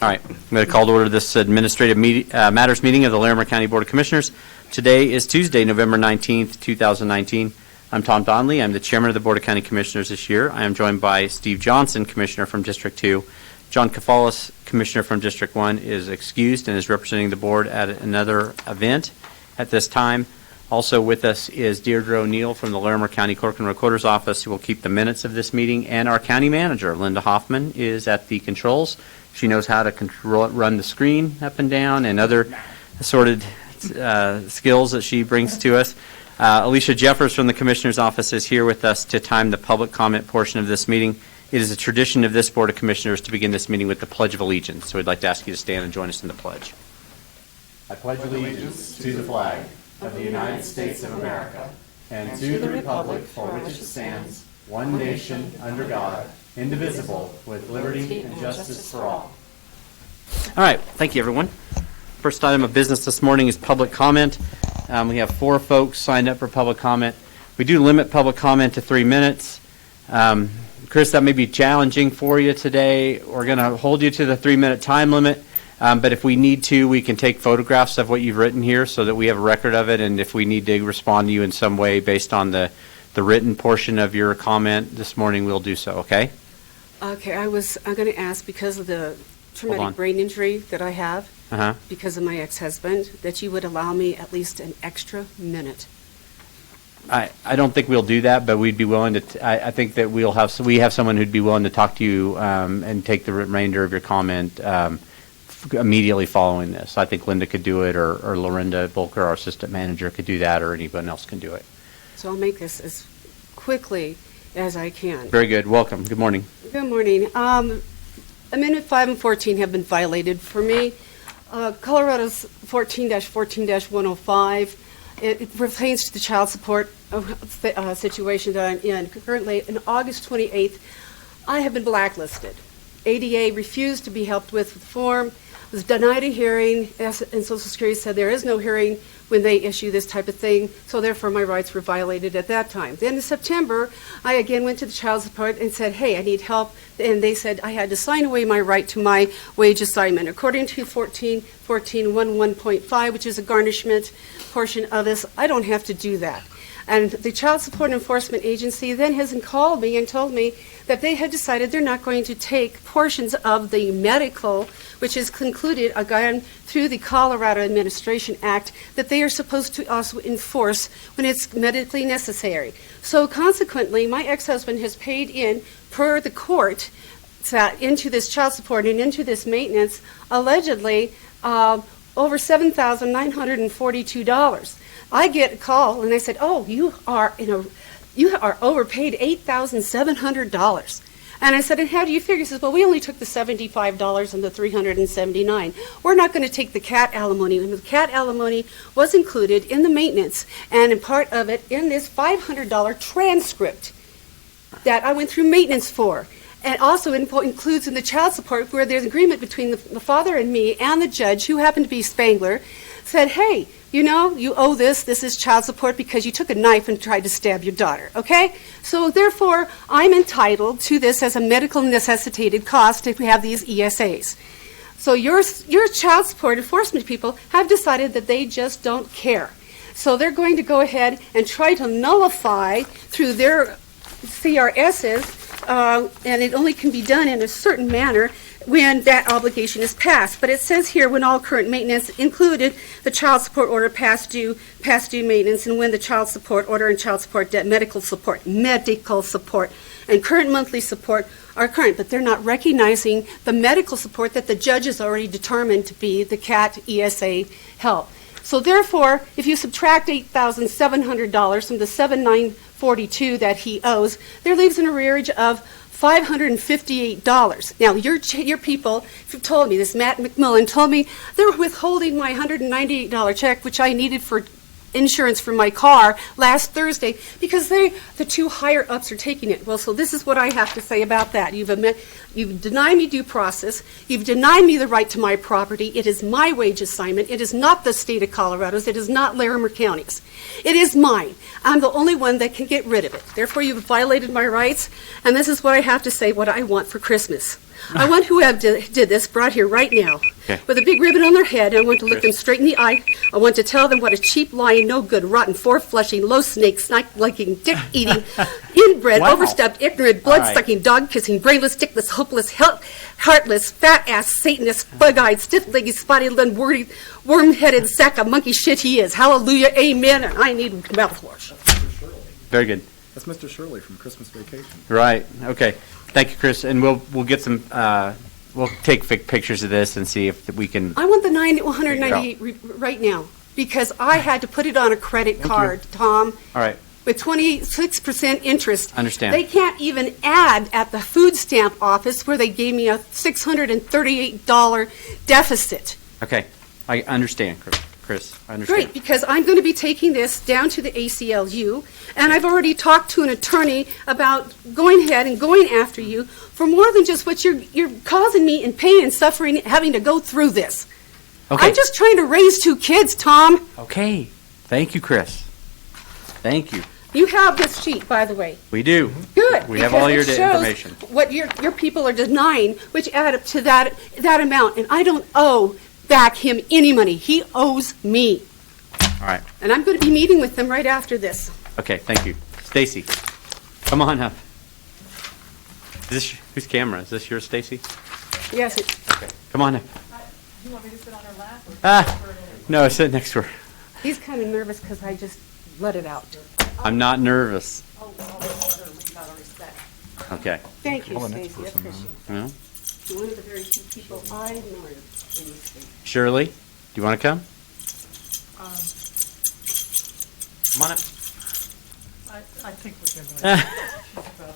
All right, I'm going to call to order this administrative matters meeting of the Larimer County Board of Commissioners. Today is Tuesday, November 19th, 2019. I'm Tom Donnelly. I'm the chairman of the Board of County Commissioners this year. I am joined by Steve Johnson, Commissioner from District 2. John Kafalis, Commissioner from District 1, is excused and is representing the board at another event at this time. Also with us is Deirdre O'Neill from the Larimer County Clerk and Recorder's Office, who will keep the minutes of this meeting, and our county manager, Linda Hoffman, is at the controls. She knows how to run the screen up and down and other assorted skills that she brings to us. Alicia Jeffers from the Commissioner's Office is here with us to time the public comment portion of this meeting. It is a tradition of this Board of Commissioners to begin this meeting with the Pledge of Allegiance. So we'd like to ask you to stand and join us in the pledge. I pledge allegiance to the flag of the United States of America and to the republic for which it stands, one nation, under God, indivisible, with liberty and justice for all. All right. Thank you, everyone. First item of business this morning is public comment. We have 4 folks signed up for public comment. We do limit public comment to 3 minutes. Chris, that may be challenging for you today. We're going to hold you to the 3-minute time limit, but if we need to, we can take photographs of what you've written here so that we have a record of it, and if we need to respond to you in some way based on the written portion of your comment this morning, we'll do so, okay? Okay, I'm going to ask, because of the traumatic brain injury that I have, because of my ex-husband, that you would allow me at least an extra minute. I don't think we'll do that, but we'd be willing to. I think that we have someone who'd be willing to talk to you and take the remainder of your comment immediately following this. I think Linda could do it, or Lorinda Volker, our assistant manager, could do that, or anyone else can do it. So I'll make this as quickly as I can. Very good. Welcome. Good morning. Good morning. Amendment 5 and 14 have been violated for me. Colorado's 14-14-105. It pertains to the child support situation that I'm in. Currently, on August 28th, I have been blacklisted. ADA refused to be helped with the form, was denied a hearing, and Social Security said there is no hearing when they issue this type of thing, so therefore my rights were violated at that time. Then in September, I again went to the child support and said, hey, I need help, and they said I had to sign away my right to my wage assignment. According to 14.11.5, which is a garnishment portion of this, I don't have to do that. And the Child Support Enforcement Agency then has called me and told me that they had decided they're not going to take portions of the medical, which is concluded again through the Colorado Administration Act, that they are supposed to also enforce when it's medically necessary. So consequently, my ex-husband has paid in, per the court, into this child support and into this maintenance, allegedly over $7,942. I get a call and they said, "Oh, you are overpaid $8,700." And I said, "And how do you figure?" He says, "Well, we only took the $75 and the $379. We're not going to take the cat alimony." And the cat alimony was included in the maintenance, and in part of it in this $500 transcript that I went through maintenance for. And also includes in the child support, where there's agreement between the father and me and the judge, who happened to be Spangler, said, "Hey, you know, you owe this is child support because you took a knife and tried to stab your daughter," okay? So therefore, I'm entitled to this as a medical necessitated cost if we have these ESAs. So your child support enforcement people have decided that they just don't care. So they're going to go ahead and try to nullify through their CRSs, and it only can be done in a certain manner when that obligation is passed. But it says here, when all current maintenance included the child support order past due maintenance, and when the child support order and child support debt, medical support, and current monthly support are current, but they're not recognizing the medical support that the judge has already determined to be the CAT ESA help. So therefore, if you subtract $8,700 from the $7,942 that he owes, there leaves an arrearage of $558. Now, your people told me, this Matt McMillan told me, they were withholding my $198 check, which I needed for insurance for my car last Thursday because the two higher ups are taking it. Well, so this is what I have to say about that. You've denied me due process. You've denied me the right to my property. It is my wage assignment. It is not the state of Colorado's. It is not Larimer County's. It is mine. I'm the only one that can get rid of it. Therefore, you've violated my rights, and this is what I have to say, what I want for Christmas. I want whoever did this brought here right now with a big ribbon on their head, and I want to look them straight in the eye. I want to tell them what a cheap, lying, no good, rotten, four-flushing, low-snake, snake-licking, dick-eating, inbred, overstepped, ignorant, blood-sucking, dog-kissing, brainless, dickless, hopeless, heartless, fat-ass, Satanist, bug-eyed, stiff-legged, spotty-limbed, worm-headed sack of monkey shit he is. Hallelujah, amen, and I need mouthwash. Very good. That's Mr. Shirley from Christmas Vacation. Right, okay. Thank you, Chris, and we'll get some, we'll take pictures of this and see if we can. I want the 198 right now because I had to put it on a credit card, Tom. All right. With 26% interest. Understand. They can't even add at the food stamp office where they gave me a $638 deficit. Okay, I understand, Chris. I understand. Great, because I'm going to be taking this down to the ACLU, and I've already talked to an attorney about going ahead and going after you for more than just what you're causing me in pain and suffering, having to go through this. Okay. I'm just trying to raise two kids, Tom. Okay. Thank you, Chris. Thank you. You have this sheet, by the way. We do. Good. We have because all your it shows information. What your people are denying, which add up to that amount, and I don't owe back him any money. He owes me. All right. And I'm going to be meeting with them right after this. Okay, thank you. Stacy, come on up. Is this whose camera? Is this yours, Stacy? Yes. Okay. Come on up. You want me to sit on her lap? Or No, sit next to her. He's kind of nervous because I just let it out. I'm not nervous. Oh, we got our respect. Okay. Thank you, Call the next Stacy. I person, appreciate Well, it. You're one of the very few people I know in this state. Shirley, do you want to come? Um, Come on up. I think we can. She's about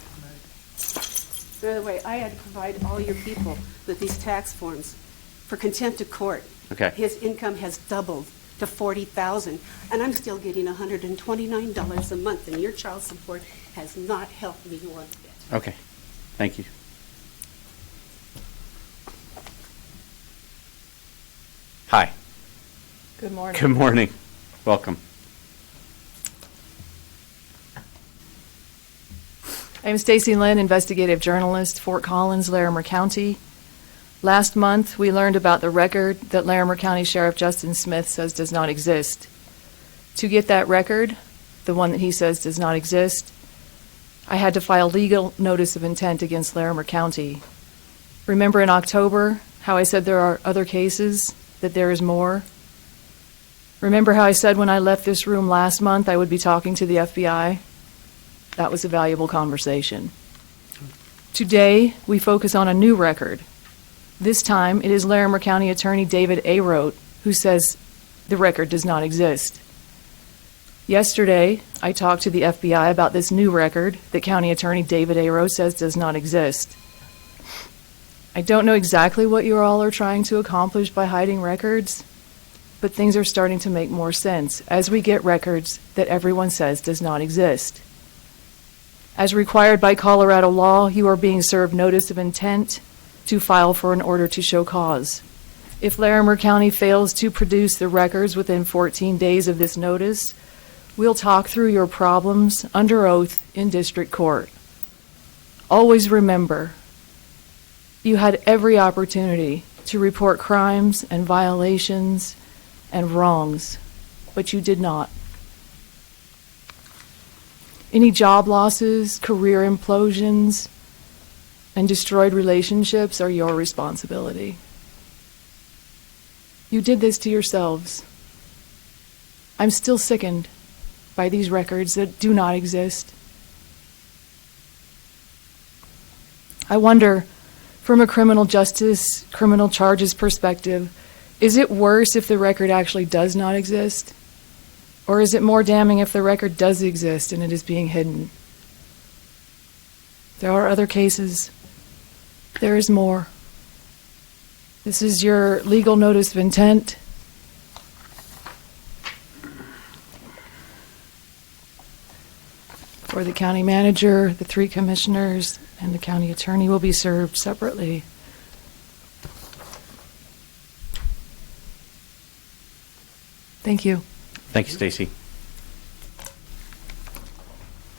to By the way, I had to provide all your people with these tax forms for contempt of court. Okay. His income has doubled to $40,000, and I'm still getting $129 a month, and your child support has not helped me one bit. Okay. Thank you. Hi. Good morning. Good morning. Welcome. I'm Stacy Lynn, investigative journalist, Fort Collins, Larimer County. Last month, we learned about the record that Larimer County Sheriff Justin Smith says does not exist. To get that record, the one that he says does not exist, I had to file legal notice of intent against Larimer County. Remember in October how I said there are other cases, that there is more? Remember how I said when I left this room last month I would be talking to the FBI? That was a valuable conversation. Today, we focus on a new record. This time, it is Larimer County Attorney David A. Rote who says the record does not exist. Yesterday, I talked to the FBI about this new record that County Attorney David A. Rote says does not exist. I don't know exactly what you all are trying to accomplish by hiding records, but things are starting to make more sense as we get records that everyone says does not exist. As required by Colorado law, you are being served notice of intent to file for an order to show cause. If Larimer County fails to produce the records within 14 days of this notice, we'll talk through your problems under oath in district court. Always remember, you had every opportunity to report crimes and violations and wrongs, but you did not. Any job losses, career implosions, and destroyed relationships are your responsibility. You did this to yourselves. I'm still sickened by these records that do not exist. I wonder, from a criminal justice, criminal charges perspective, is it worse if the record actually does not exist? Or is it more damning if the record does exist and it is being hidden? There are other cases. There is more. This is your legal notice of intent. For the county manager, the 3 commissioners, and the county attorney will be served separately. Thank you. Thank you, Stacy.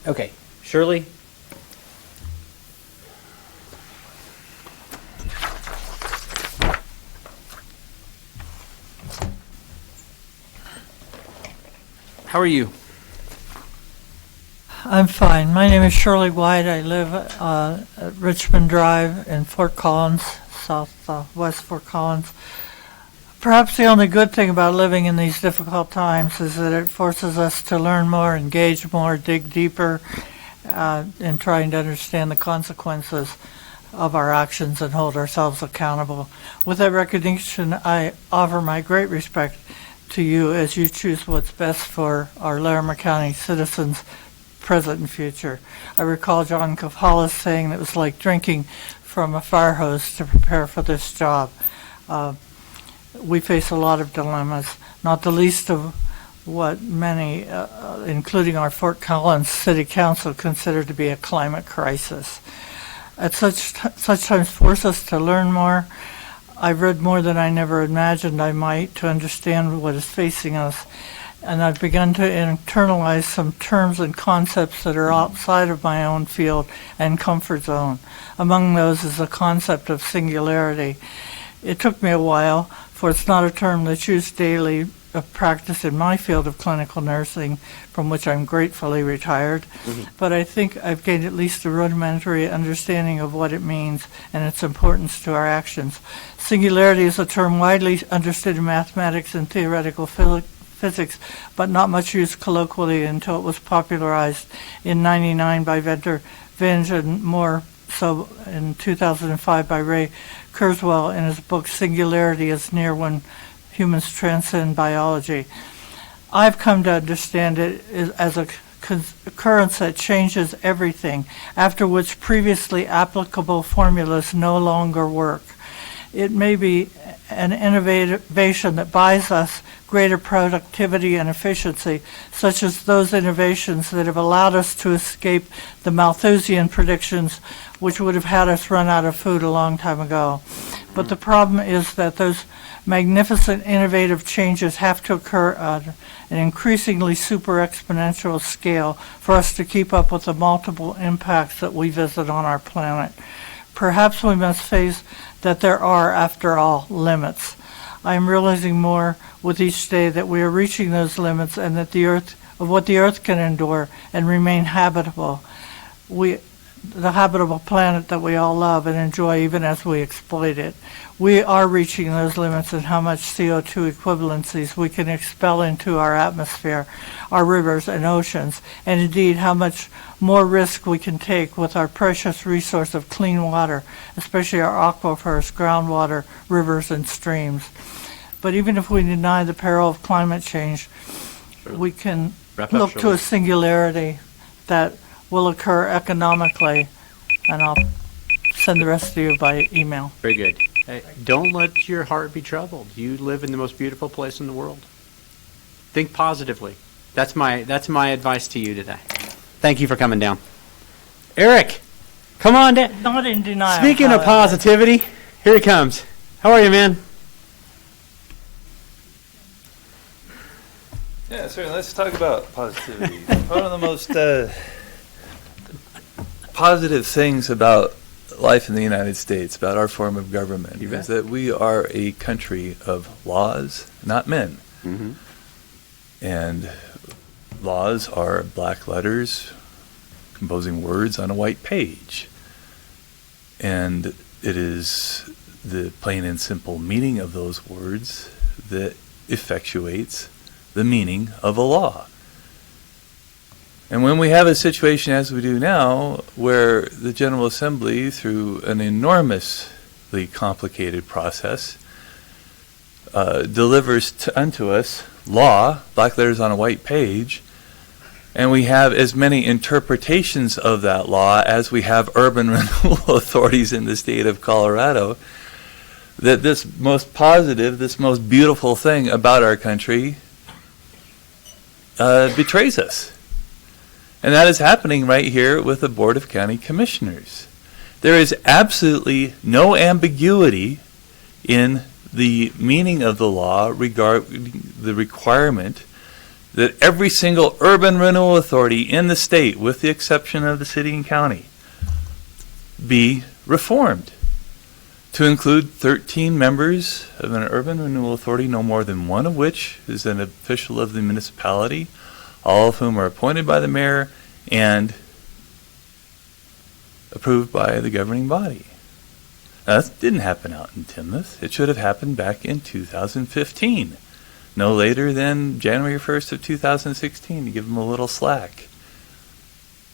Okay, Shirley? How are you? I'm fine. My name is Shirley White. I live at Richmond Drive in Fort Collins, southwest Fort Collins. Perhaps the only good thing about living in these difficult times is that it forces us to learn more, engage more, dig deeper in trying to understand the consequences of our actions and hold ourselves accountable. With that recognition, I offer my great respect to you as you choose what's best for our Larimer County citizens, present and future. I recall John Cavalis saying that it was like drinking from a fire hose to prepare for this job. We face a lot of dilemmas, not the least of what many, including our Fort Collins City Council, consider to be a climate crisis. At such times force us to learn more. I've read more than I never imagined I might to understand what is facing us, and I've begun to internalize some terms and concepts that are outside of my own field and comfort zone. Among those is the concept of singularity. It took me a while, for it's not a term that's used daily of practice in my field of clinical nursing, from which I'm gratefully retired. But I think I've gained at least a rudimentary understanding of what it means and its importance to our actions. Singularity is a term widely understood in mathematics and theoretical physics, but not much used colloquially until it was popularized in '99 by Venter Vinge and more so in 2005 by Ray Kurzweil in his book Singularity is Near When Humans Transcend Biology. I've come to understand it as a occurrence that changes everything, after which previously applicable formulas no longer work. It may be an innovation that buys us greater productivity and efficiency, such as those innovations that have allowed us to escape the Malthusian predictions which would have had us run out of food a long time ago. But the problem is that those magnificent innovative changes have to occur at an increasingly super exponential scale for us to keep up with the multiple impacts that we visit on our planet. Perhaps we must face that there are, after all, limits. I am realizing more with each day that we are reaching those limits and that what the Earth can endure and remain habitable. The habitable planet that we all love and enjoy even as we exploit it. We are reaching those limits in how much CO2 equivalencies we can expel into our atmosphere, our rivers and oceans, and indeed how much more risk we can take with our precious resource of clean water, especially our aquifers, groundwater, rivers, and streams. But even if we deny the peril of climate change, we can look to a singularity that will occur economically, and I'll send the rest of you by email. Very good. Hey, don't let your heart be troubled. You live in the most beautiful place in the world. Think positively. That's my advice to you today. Thank you for coming down. Eric, come on down. Not in denial. Speaking of positivity, here he comes. How are you, man? Yeah, certainly. Let's talk about positivity. One of the most positive things about life in the United States, about our form of government, is that we are a country of laws, not men. Mm-hmm. And laws are black letters composing words on a white page. And it is the plain and simple meaning of those words that effectuates the meaning of a law. And when we have a situation as we do now, where the General Assembly, through an enormously complicated process, delivers unto us law, black letters on a white page, and we have as many interpretations of that law as we have urban renewal authorities in the state of Colorado, that this most positive, this most beautiful thing about our country betrays us. And that is happening right here with the Board of County Commissioners. There is absolutely no ambiguity in the meaning of the law regarding the requirement that every single urban renewal authority in the state, with the exception of the city and county, be reformed to include 13 members of an urban renewal authority, no more than one of which is an official of the municipality, all of whom are appointed by the mayor and approved by the governing body. Now, that didn't happen out in Timoth. It should have happened back in 2015, no later than January 1st of 2016, to give them a little slack.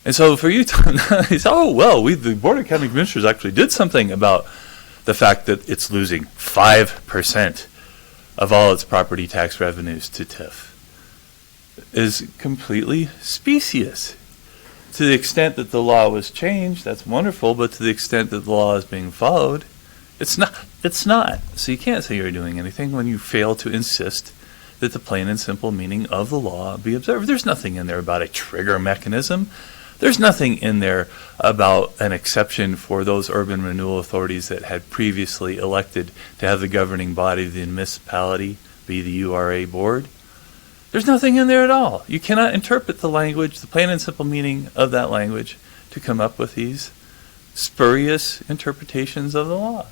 And so for you to say, oh, well, the Board of County Commissioners actually did something about the fact that it's losing 5% of all its property tax revenues to TIF, is completely specious. To the extent that the law was changed, that's wonderful, but to the extent that the law is being followed, it's not. It's not. So you can't say you're doing anything when you fail to insist that the plain and simple meaning of the law be observed. There's nothing in there about a trigger mechanism. There's nothing in there about an exception for those urban renewal authorities that had previously elected to have the governing body of the municipality be the URA board. There's nothing in there at all. You cannot interpret the language, the plain and simple meaning of that language, to come up with these spurious interpretations of the law.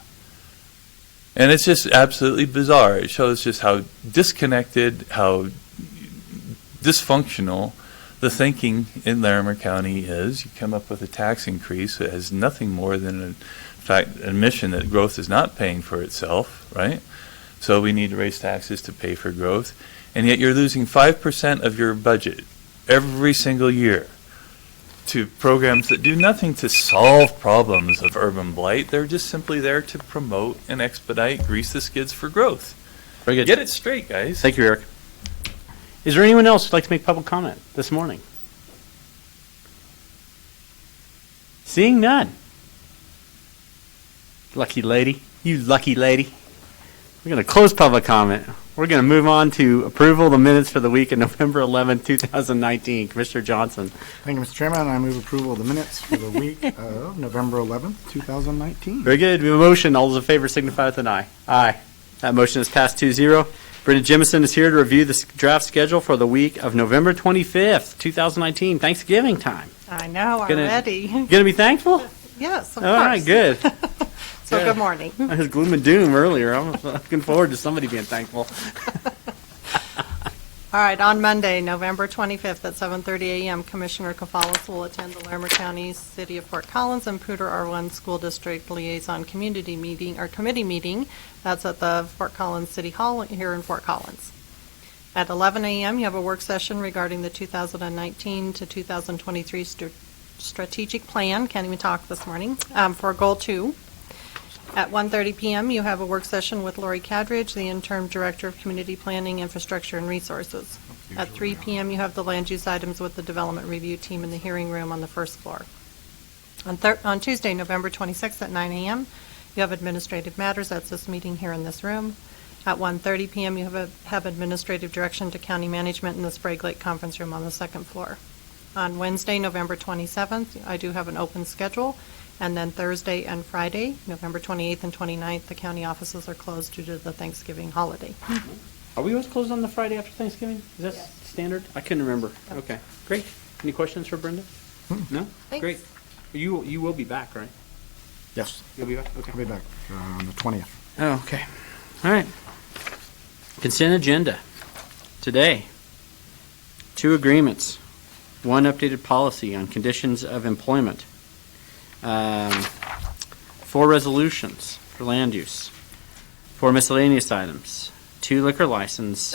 And it's just absolutely bizarre. It shows just how disconnected, how dysfunctional the thinking in Larimer County is. You come up with a tax increase that has nothing more than, in fact, an admission that growth is not paying for itself, right? So we need to raise taxes to pay for growth. And yet you're losing 5% of your budget every single year to programs that do nothing to solve problems of urban blight. They're just simply there to promote and expedite, grease the skids for growth. Very good. Get it straight, guys. Thank you, Eric. Is there anyone else who'd like to make public comment this morning? Seeing none. Lucky lady. You lucky lady. We're going to close public comment. We're going to move on to approval of the minutes for the week of November 11, 2019. Commissioner Johnson. Thank you, Mr. Chairman. I move approval of the minutes for the week of November 11th, 2019. Very good. We have a motion. All those in favor signify with an aye. Aye. That motion is passed 2-0. Brenda Jimison is here to review the draft schedule for the week of November 25th, 2019, Thanksgiving time. I know, already. Going to be thankful? Yes, of All course. right, good. So good morning. I was gloom and doom earlier. I'm looking forward to somebody being thankful. All right, on Monday, November 25th at 7:30 a.m., Commissioner Cafalas will attend the Larimer County, City of Fort Collins, and Poudre R1 School District Liaison Community Meeting, or Committee Meeting. That's at the Fort Collins City Hall here in Fort Collins. At 11 a.m., you have a work session regarding the 2019 to 2023 strategic plan. Can't even talk this morning, for Goal 2. At 1:30 p.m., you have a work session with Lori Cadridge, the Interim Director of Community Planning, Infrastructure, and Resources. At 3 p.m., you have the land use items with the Development Review Team in the hearing room on the first floor. On Tuesday, November 26th at 9 a.m., you have Administrative Matters. That's this meeting here in this room. At 1:30 p.m., you have Administrative Direction to County Management in the Sprague Lake Conference Room on the second floor. On Wednesday, November 27th, I do have an open schedule. And then Thursday and Friday, November 28th and 29th, the county offices are closed due to the Thanksgiving holiday. Are we always closed on the Friday after Thanksgiving? Is that standard? I couldn't remember. Okay, great. Any questions for Brenda? No? Thanks. Great. You will be back, right? Yes, You'll be back? Okay. I'll be back on the 20th. Oh, okay. All right. Consent agenda. Today, 2 agreements, 1 updated policy on conditions of employment, 4 resolutions for land use, 4 miscellaneous items, 2 liquor license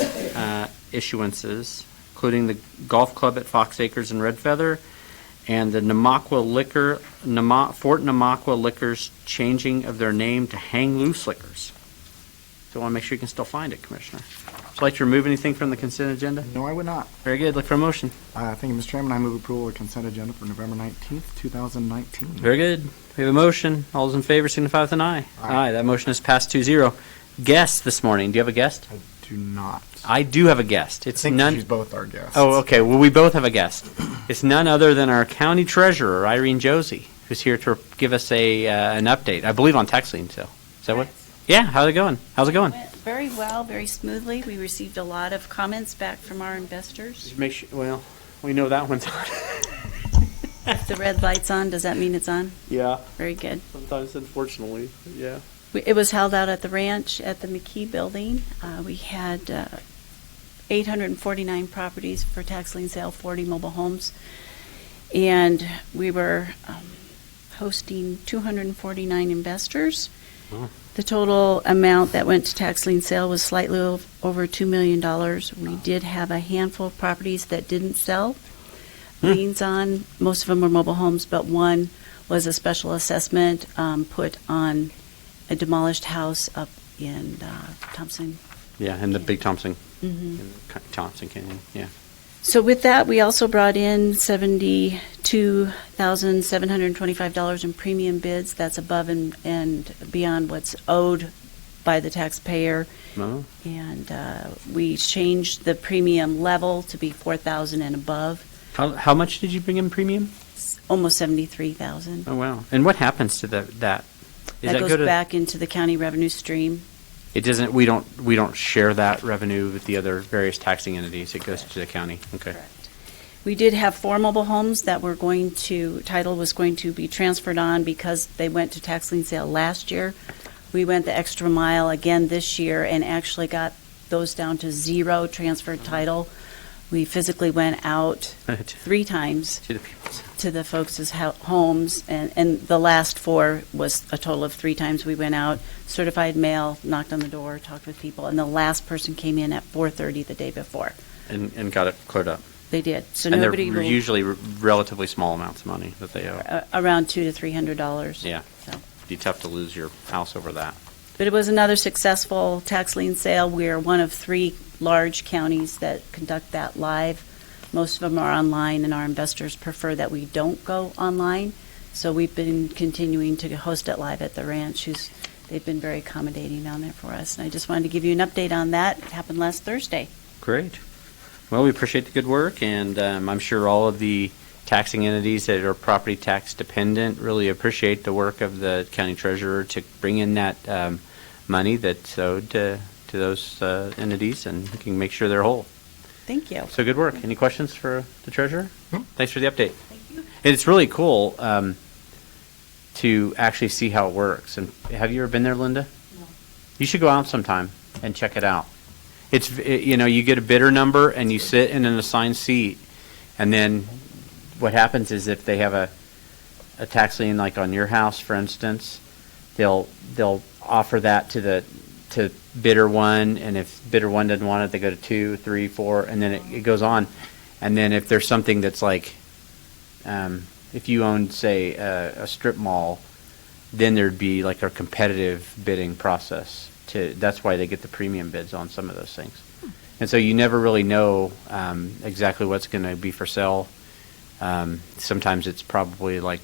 issuances, including the golf club at Fox Acres and Red Feather, and the Fort Namaqua Liquors changing of their name to Hang Loose Liquors. So I want to make sure you can still find it, Commissioner. Would you like to remove anything from the consent agenda? No, I would not. Very good. Look for a motion. Thank you, Mr. Chairman. I move approval of the consent agenda for November 19th, 2019. Very good. We have a motion. All those in favor signify with an aye. Aye. That motion is passed 2-0. Guest this morning. Do you have a guest? I do not. I do have a guest. I It's think none. she's both our guests. Oh, okay. Well, we both have a guest. It's none other than our county treasurer, Irene Josie, who's here to give us an update, I believe, on tax lien sale. Is that what? Yeah. How's it going? How's it going? Went very well, very smoothly. We received a lot of comments back from our investors. Just make sure. Well, we know that one's on. If the red light's on, does that mean it's on? Yeah. Very good. Sometimes, unfortunately, yeah. It was held out at the ranch at the McKee Building. We had 849 properties for tax lien sale, 40 mobile homes. And we were hosting 249 investors. Oh. The total amount that went to tax lien sale was slightly over $2 million. We did have a handful of properties that didn't sell. Liens on, most of them were mobile homes, but one was a special assessment put on a demolished house up in Thompson. Yeah, and the big Thompson, Mhm. Thompson Canyon. Yeah. So with that, we also brought in $72,725 in premium bids. That's above and beyond what's owed by the taxpayer. No. And we changed the premium level to be $4,000 and above, How much did you bring in premium? almost $73,000. Oh wow! And what happens to that? That go goes to- back into the county revenue stream. It doesn't. We don't share that revenue with the other various taxing entities. It goes to the county. Okay. Correct. We did have 4 mobile homes that were title was going to be transferred on because they went to tax lien sale last year. We went the extra mile again this year and actually got those down to 0 transferred title. We physically went out 3 times To the people. to the folks' homes, and the last 4 was a total of 3 times we went out, certified mail, knocked on the door, talked with people, and the last person came in at 4:30 the day before. And got it cleared up. They did. So And nobody they're will, usually relatively small amounts of money that they owe. around $200 to $300. Yeah. So. It'd be tough to lose your house over that. But it was another successful tax lien sale. We are one of 3 large counties that conduct that live. Most of them are online, and our investors prefer that we don't go online. So we've been continuing to host it live at the ranch. They've been very accommodating down there for us. And I just wanted to give you an update on that. It happened last Thursday. Great. Well, we appreciate the good work, and I'm sure all of the taxing entities that are property tax dependent really appreciate the work of the county treasurer to bring in that money that's owed to those entities, and we can make sure they're whole. Thank you. So good work. Any questions for the treasurer? No. Thanks for the update. Thank you. It's really cool to actually see how it works. And have you ever been there, Linda? No. You should go out sometime and check it out. You get a bidder number and you sit in an assigned seat, and then what happens is if they have a tax lien like on your house, for instance, they'll offer that to bidder 1, and if bidder 1 doesn't want it, they go to 2, 3, 4, and then it goes on. And then if there's something that's like, if you owned, say, a strip mall, then there'd be like a competitive bidding process. That's why they get the premium bids on some of those things. And so you never really know exactly what's going to be for sale. Sometimes it's probably like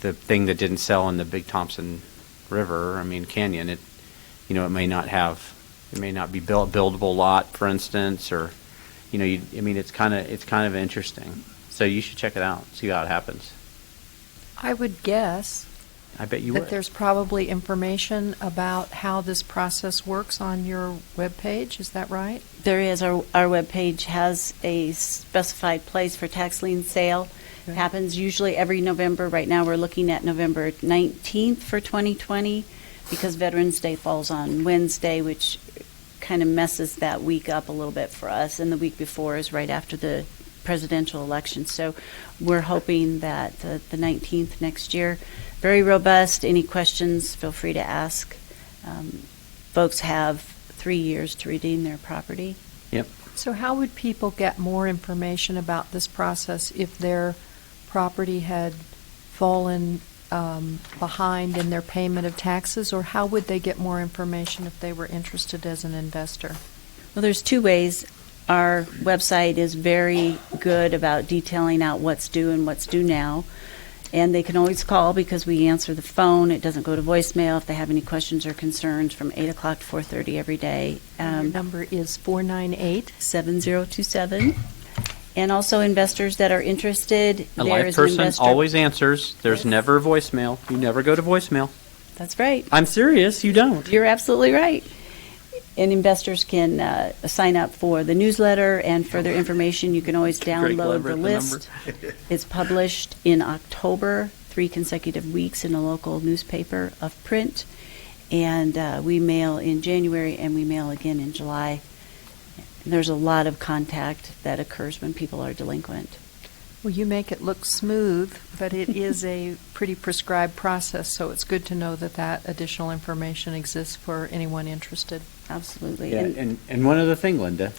the thing that didn't sell in the Big Thompson River, Canyon. It may not be buildable lot, for instance, or it's kind of interesting. So you should check it out, see how it happens. I would guess I bet you that would. there's probably information about how this process works on your webpage. Is that right? There is. Our webpage has a specified place for tax lien sale. It Okay. happens usually every November. Right now, we're looking at November 19th for 2020 because Veterans Day falls on Wednesday, which kind of messes that week up a little bit for us. And the week before is right after the presidential election. So we're hoping that the 19th next year. Very robust. Any questions, feel free to ask. Folks have 3 years to redeem their property. Yep. So how would people get more information about this process if their property had fallen behind in their payment of taxes, or how would they get more information if they were interested as an investor? Well, there's 2 ways. Our website is very good about detailing out what's due and what's due now. And they can always call because we answer the phone. It doesn't go to voicemail if they have any questions or concerns from 8 o'clock to 4:30 every day. Your number is 498. 7027. And also investors that are interested. A there live is an person investor- always answers. There's Yes. never voicemail. You never go to voicemail. That's right. I'm serious, you don't. You're absolutely right. And investors can sign up for the newsletter and further information. You can always Greg download Lever the at the list. It's published in October, 3 consecutive weeks in a local newspaper of print. And we mail in January and we mail again in July. There's a lot of contact that occurs when people are delinquent. Well, you make it look smooth, but it is a pretty prescribed process, so it's good to know that that additional information exists for anyone interested. Absolutely. Yeah, And and one other thing, Linda.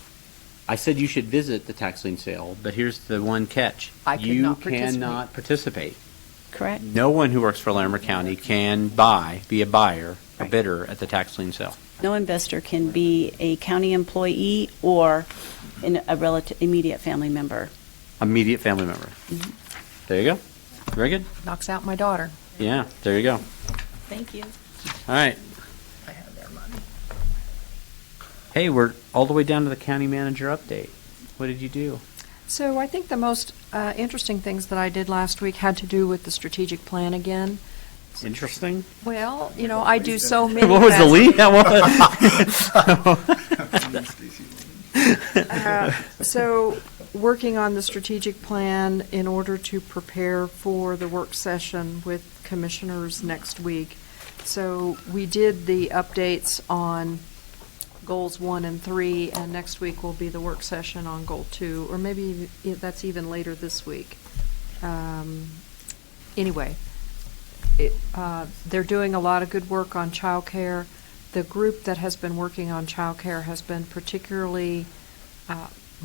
I said you should visit the tax lien sale, but here's the one catch. I could You not participate. cannot participate. correct. No one who works for Larimer County can be a buyer, a bidder at the tax lien sale. No investor can be a county employee or a relative, immediate family member. Immediate family member. There you go. Very good. Knocks out my daughter. Yeah, there you go. Thank you. All right. Hey, we're all the way down to the county manager update. What did you do? So I think the most interesting things that I did last week had to do with the strategic plan again. Interesting. Well, you know, I do so many. What was the that- lead? So, working on the strategic plan in order to prepare for the work session with commissioners next week. So, we did the updates on goals 1 and 3, and next week will be the work session on goal 2, or maybe that's even later this week. Anyway, they're doing a lot of good work on childcare. The group that has been working on childcare has been particularly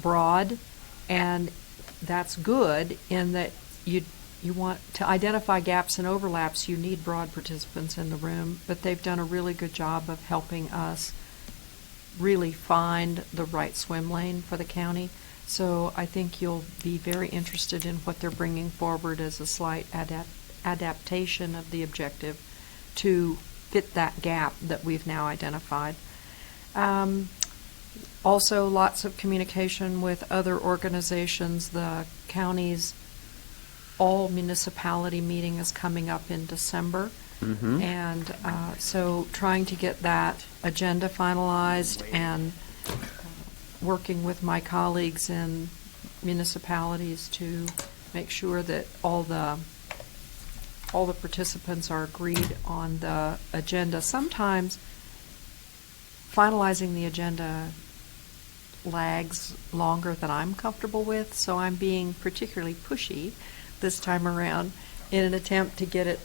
broad, and that's good in that you want to identify gaps and overlaps. You need broad participants in the room, but they've done a really good job of helping us really find the right swim lane for the county. So I think you'll be very interested in what they're bringing forward as a slight adaptation of the objective to fit that gap that we've now identified. Also, lots of communication with other organizations. The county's all-municipality meeting is coming up in December. Mm-hmm. And so trying to get that agenda finalized and working with my colleagues in municipalities to make sure that all the participants are agreed on the agenda. Sometimes finalizing the agenda lags longer than I'm comfortable with, so I'm being particularly pushy this time around in an attempt to get it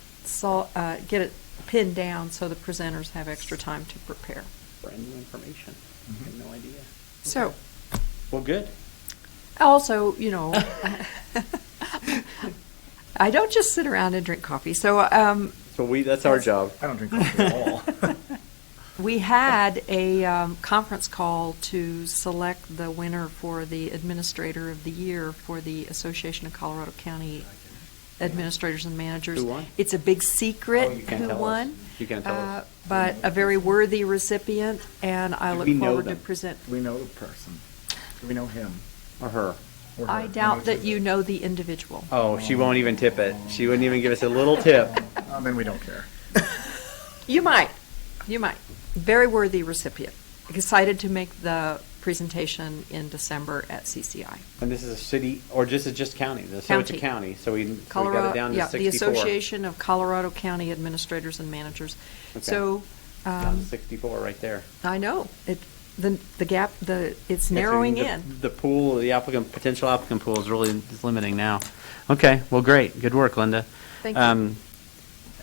pinned down so the presenters have extra time to prepare. Brand new information. I have no idea. So, Well, good. also, you know, I don't just sit around and drink coffee. So, That's our job. I don't drink coffee at all. we had a conference call to select the winner for the Administrator of the Year for the Association of Colorado County Administrators and Managers. Who won? It's a big secret Oh, you can't who tell us. won. You can't tell us. But a very worthy recipient, and I Do look we know forward to them? present. Do we know the person? Do we know him? Or her. Or her? I doubt that you know the individual. Oh, she won't even tip it. She wouldn't even give us a little tip. Then we don't care. You might. Very worthy recipient. Excited to make the presentation in December at CCI. And this is a city, or just county? So it's a county, so we got it down to 64. The Association of Colorado County Administrators and Managers. Okay. So, Down to 64 right there. I know, the gap, it's narrowing in. The pool, potential applicant pool is limiting now. Okay, well, great. Good work, Linda. Thank you.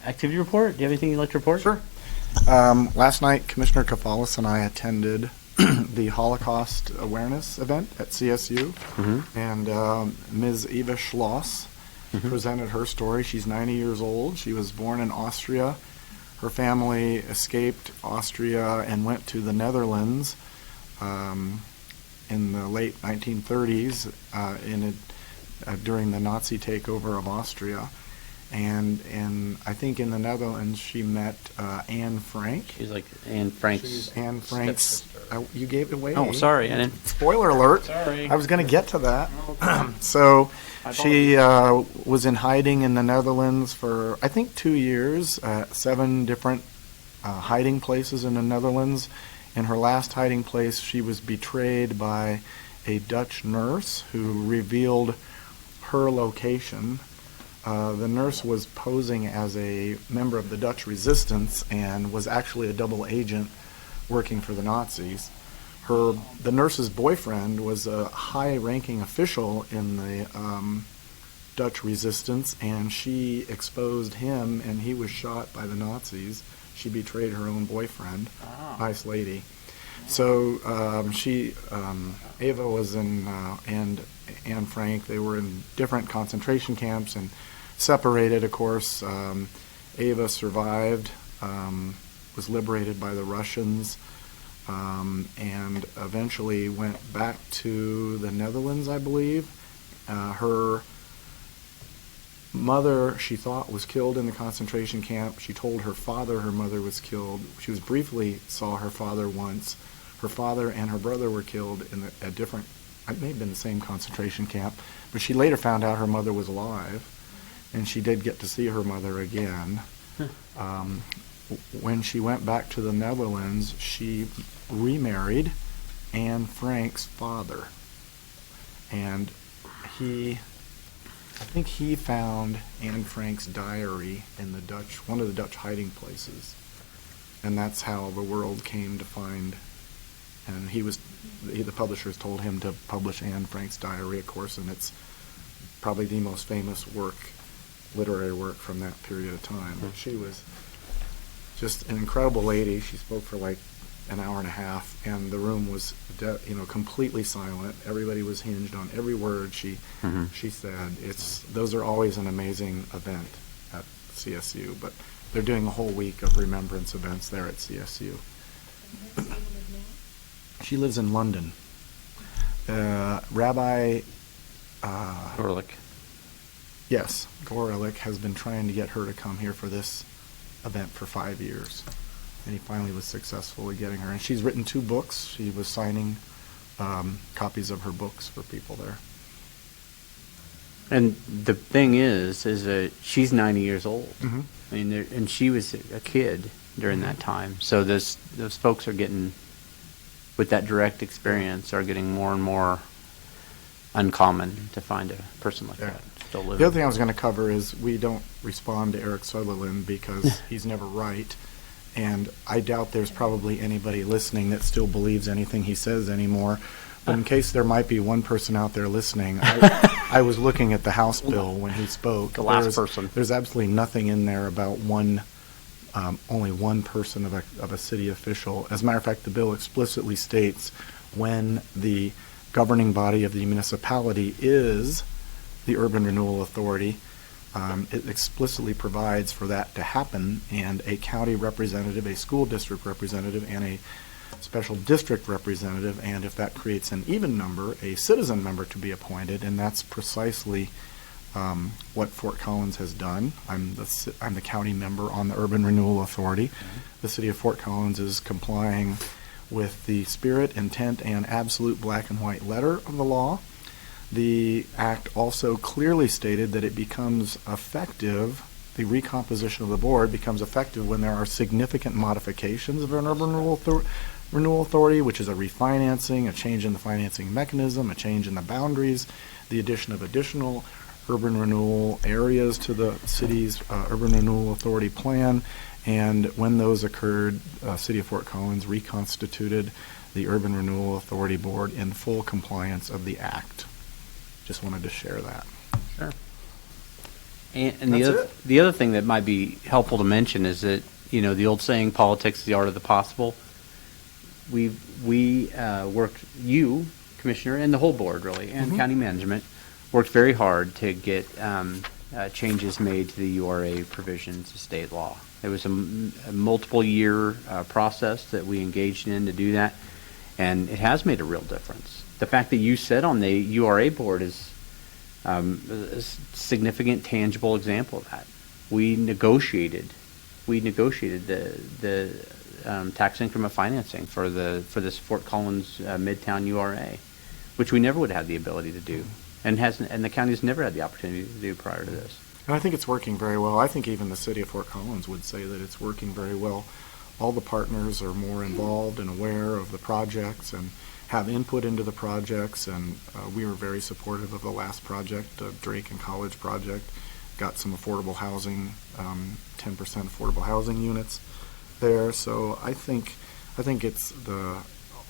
Activity report? Do you have anything you'd like to report? Sure. Last night, Commissioner Kafalis and I attended the Holocaust awareness event at CSU, and Ms. Eva Schloss presented her story. She's 90 years old. She was born in Austria. Her family escaped Austria and went to the Netherlands in the late 1930s during the Nazi takeover of Austria. and I think in the Netherlands she met Anne Frank. She's like Anne Frank's. She's Anne Frank's. You gave it away. Oh, sorry, I didn't. Spoiler alert. Sorry. I was going to get to that. So she was in hiding in the Netherlands for, I think, 2 years, 7 different hiding places in the Netherlands. In her last hiding place, she was betrayed by a Dutch nurse who revealed her location. The nurse was posing as a member of the Dutch resistance and was actually a double agent working for the Nazis. The nurse's boyfriend was a high-ranking official in the Dutch resistance, and she exposed him, and he was shot by the Nazis. She betrayed her own boyfriend. Nice lady. So Ava was in, and Anne Frank, they were in different concentration camps and separated, of course. Ava survived, was liberated by the Russians, and eventually went back to the Netherlands, I believe. Her mother, she thought, was killed in the concentration camp. She told her father her mother was killed. She was briefly saw her father once. Her father and her brother were killed in a different, it may have been the same concentration camp, but she later found out her mother was alive, and she did get to see her mother again. When she went back to the Netherlands, she remarried Anne Frank's father, and I think he found Anne Frank's diary in one of the Dutch hiding places, and that's how the world came to find. And the publishers told him to publish Anne Frank's diary, of course, and it's probably the most famous literary work from that period of time. But she was just an incredible lady. She spoke for like an hour and a half, and the room was completely silent. Everybody was hinged on every word she said. Those are always an amazing event at CSU, but they're doing a whole week of remembrance events there at CSU. She lives in London. Rabbi Gorlick. Yes, Gorlick has been trying to get her to come here for this event for 5 years, and he finally was successful in getting her. And she's written 2 books. She was signing copies of her books for people there. And the thing is that she's 90 years old. Mm-hmm. I mean, and she was a kid during that time. So those folks are getting, with that direct experience, are getting more and more uncommon to find a person like that still living. The other thing I was going to cover is we don't respond to Eric Sutherland because he's never right, and I doubt there's probably anybody listening that still believes anything he says anymore. But in case there might be one person out there listening, I was looking at the House bill when he spoke. The last person. There's absolutely nothing in there about only one person of a city official. As a matter of fact, the bill explicitly states when the governing body of the municipality is the Urban Renewal Authority. It explicitly provides for that to happen, and a county representative, a school district representative, and a special district representative, and if that creates an even number, a citizen member to be appointed, and that's precisely what Fort Collins has done. I'm the county member on the Urban Renewal Authority. The city of Fort Collins is complying with the spirit, intent, and absolute black and white letter of the law. The act also clearly stated that it becomes effective, the recomposition of the board becomes effective when there are significant modifications of an urban renewal authority, which is a refinancing, a change in the financing mechanism, a change in the boundaries, the addition of additional urban renewal areas to the city's urban renewal authority plan. And when those occurred, City of Fort Collins reconstituted the Urban Renewal Authority Board in full compliance of the act. Just wanted to share that. Sure. And That's the other thing that might be helpful to mention is that, the old saying, politics is the art of the possible. We worked, you, Commissioner, and the whole board, really, and county management, worked very hard to get changes made to the URA provisions of state law. It was a multiple-year process that we engaged in to do that, and it has made a real difference. The fact that you sit on the URA board is a significant, tangible example of that. we negotiated the tax increment financing for this Fort Collins Midtown URA, which we never would have had the ability to do, and the county's never had the opportunity to do prior to this. And I think it's working very well. I think even the city of Fort Collins would say that it's working very well. All the partners are more involved and aware of the projects and have input into the projects, and we were very supportive of the last project, the Drake and College project. Got some affordable housing, 10% affordable housing units there. So I think it's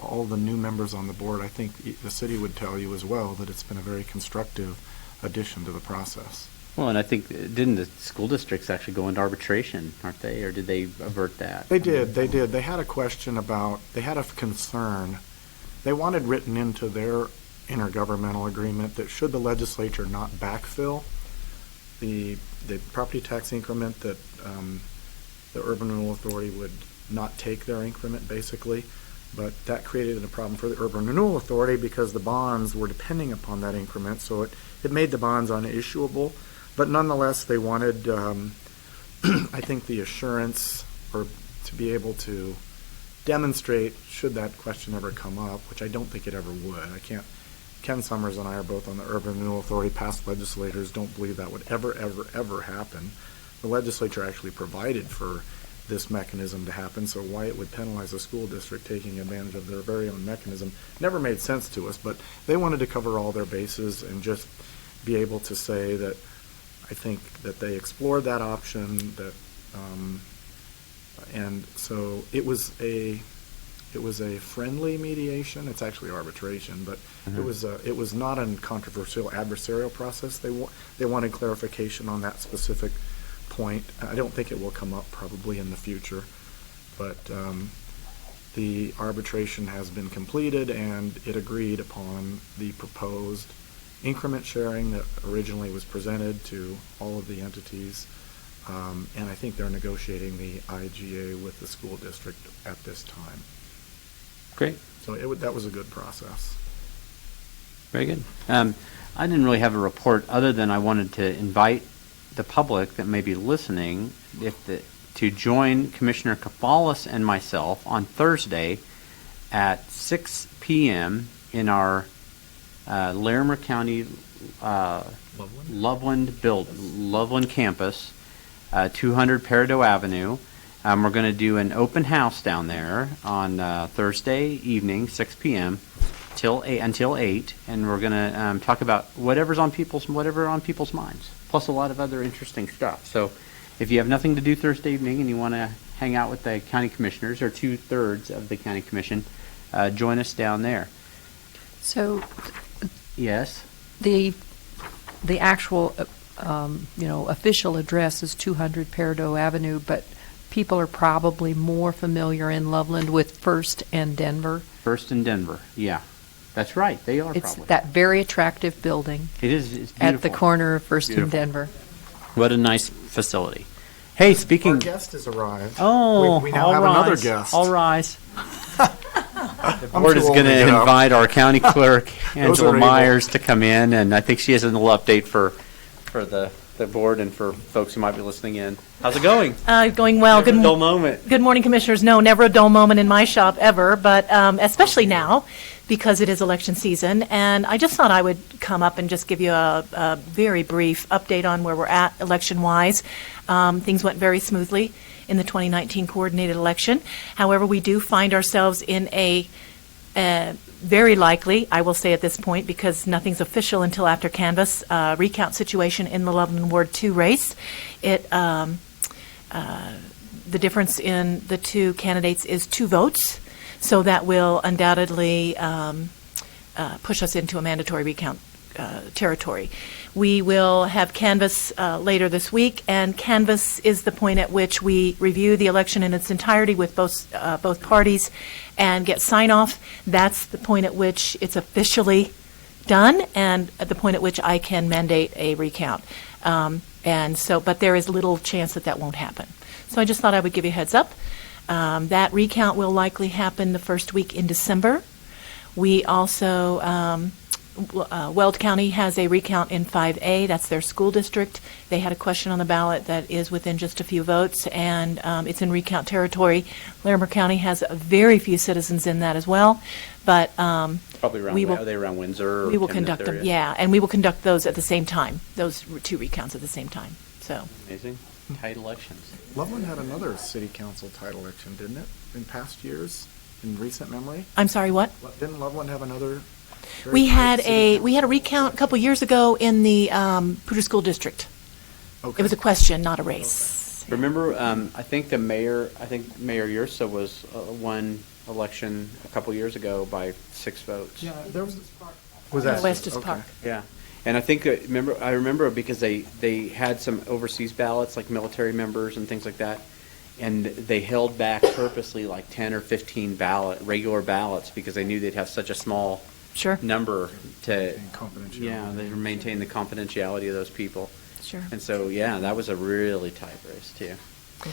all the new members on the board. I think the city would tell you as well that it's been a very constructive addition to the process. Well, and I think, didn't the school districts actually go into arbitration, aren't they, or did they avert that? They did. They had a question they had a concern. They wanted written into their intergovernmental agreement that should the legislature not backfill the property tax increment, that the Urban Renewal Authority would not take their increment, basically. But that created a problem for the Urban Renewal Authority because the bonds were depending upon that increment, so it made the bonds unissuable. But nonetheless, they wanted, I think, the assurance or to be able to demonstrate, should that question ever come up, which I don't think it ever would. Ken Summers and I are both on the Urban Renewal Authority. Past legislators don't believe that would ever happen. The legislature actually provided for this mechanism to happen, so why it would penalize a school district taking advantage of their very own mechanism never made sense to us. But they wanted to cover all their bases and just be able to say that I think that they explored that option, that and so it was a friendly mediation. It's actually arbitration, but it was not a controversial adversarial process. They wanted clarification on that specific point. I don't think it will come up probably in the future, but the arbitration has been completed and it agreed upon the proposed increment sharing that originally was presented to all of the entities, and I think they're negotiating the IGA with the school district at this time. Great. So that was a good process. Very good. I didn't really have a report other than I wanted to invite the public that may be listening to join Commissioner Kafalis and myself on Thursday at 6 p.m. in our Larimer County Loveland campus, 200 Peridot Avenue. We're going to do an open house down there on Thursday evening, 6 p.m. until 8, and we're going to talk about whatever on people's minds, plus a lot of other interesting stuff. So if you have nothing to do Thursday evening and you want to hang out with the county commissioners or 2/3 of the county commission, join us down there. So Yes. the actual, official address is 200 Peridot Avenue, but people are probably more familiar in Loveland with First and Denver. First and Denver, yeah. That's right, they are It's probably. that very attractive building It is, it's beautiful. at the corner of First and Beautiful. Denver. What a nice facility. Hey, speaking... Our guest has arrived. Oh, we now all have rise. another guest. All rise. The I'm board too is old going to to get up. invite our county clerk, Those Angela are able. Myers, to come in, and I think she has a little update for the board and for folks who might be listening in. How's it going? Going well. Never a dull moment. Good morning, Commissioners. No, never a dull moment in my shop ever, but especially now because it is election season. And I just thought I would come up and just give you a very brief update on where we're at election-wise. Things went very smoothly in the 2019 coordinated election. However, we do find ourselves in a very likely, I will say at this point, because nothing's official until after canvass, recount situation in the Loveland Ward 2 race. The difference in the two candidates is 2 votes, so that will undoubtedly push us into a mandatory recount territory. We will have canvass later this week, and canvass is the point at which we review the election in its entirety with both parties and get sign-off. That's the point at which it's officially done, and at the point at which I can mandate a recount. But there is little chance that won't happen. So I just thought I would give you a heads up. That recount will likely happen the first week in December. We also Weld County has a recount in 5A. That's their school district. They had a question on the ballot that is within just a few votes, and it's in recount territory. Larimer County has very few citizens in that as well, but Probably around, we will- are they around Windsor? or we will Kenneth conduct them, area? yeah, and we will conduct those at the same time, those two recounts at the same time, so. Amazing. Tight elections. Loveland had another city council title election, didn't it, in past years, in recent memory? I'm sorry, what? Didn't Loveland have another? very We tight had city we had a council? recount a couple years ago in the Poudre School District. Okay. It was a question, not a race. Remember, I think Mayor Yursa was won election a couple years ago by 6 votes. Yeah, there was. Was that? Westis okay. Park. Yeah, and I think, I remember because they had some overseas ballots, like military members and things like that, and they held back purposely like 10 or 15 regular ballots, because they knew they'd have such a small Sure, number to, And confidentiality. yeah, they maintain the confidentiality of those people. sure. And so, yeah, that was a really tight race, too.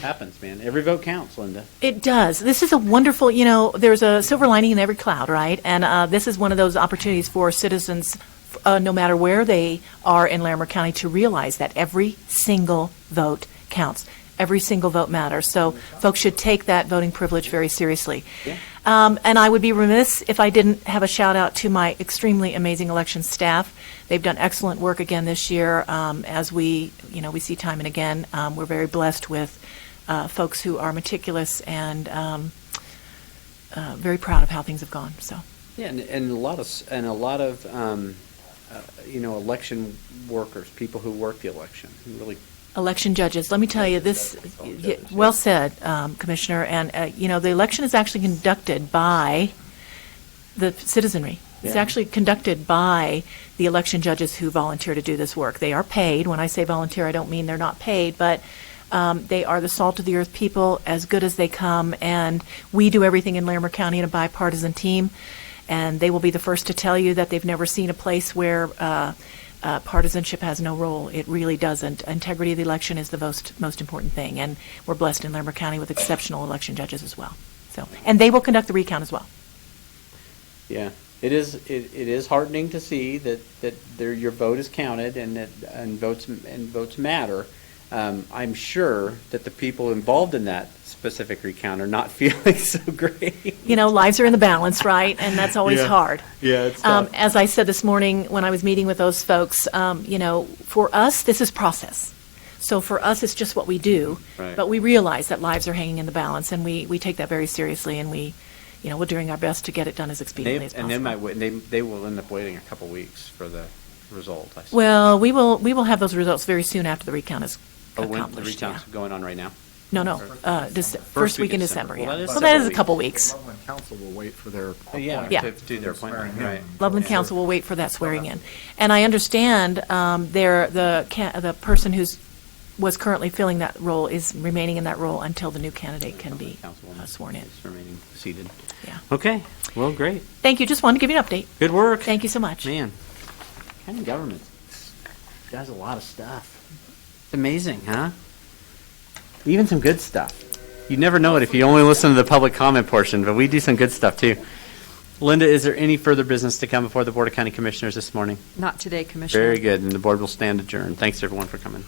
Happens, man. Every vote counts, Linda. It does. This is a wonderful, there's a silver lining in every cloud, right? And this is one of those opportunities for citizens, no matter where they are in Larimer County, to realize that every single vote counts. Every single vote matters. So folks should take that voting privilege very seriously. Yeah. And I would be remiss if I didn't have a shout out to my extremely amazing election staff. They've done excellent work again this year. As we see time and again, we're very blessed with folks who are meticulous and very proud of how things have gone. So, Yeah, and a lot of election workers, people who work the election, who really. election judges, let me tell you this. Judges, Well said, Commissioner. And the election is actually conducted by the citizenry. It's Yeah. actually conducted by the election judges who volunteer to do this work. They are paid. When I say volunteer, I don't mean they're not paid, but they are the salt of the earth people, as good as they come. And we do everything in Larimer County in a bipartisan team. And they will be the first to tell you that they've never seen a place where partisanship has no role. It really doesn't. Integrity of the election is the most important thing. And we're blessed in Larimer County with exceptional election judges as well. So, and they will conduct the recount as well. Yeah, it is heartening to see that your vote is counted and votes matter. I'm sure that the people involved in that specific recount are not feeling so great. Lives are in the balance, right? And that's always Yeah. hard. Yeah, it's tough. As I said this morning when I was meeting with those folks, for us, this is process. So for us, it's just what we do. Right. But we realize that lives are hanging in the balance, and we take that very seriously, and we're doing our best to get it done as expediently as possible. They will end up waiting a couple weeks for the result, I suppose. Well, we will have those results very soon after the recount is Oh, when the accomplished. recount's going on right now? No, first week in December. Well, Yeah. that is Well, that several is a couple The weeks. Loveland Council will wait for their. Yeah, Yeah. to do their appointment, Swearing in. right. Loveland Council will wait for that swearing in. And I understand the person was currently filling that role is remaining in that role until the new candidate can be Councilwoman sworn in. is remaining seated. Yeah. Okay, well, great. Thank you. Just wanted to give you an update. Good work. Thank you so much. Man, county government does a lot of stuff. It's amazing, huh? Even some good stuff. You never know it if you only listen to the public comment portion, but we do some good stuff too. Linda, is there any further business to come before the Board of County Commissioners this morning? Not today, Commissioner. Very good, and the board will stand adjourned. Thanks, everyone, for coming.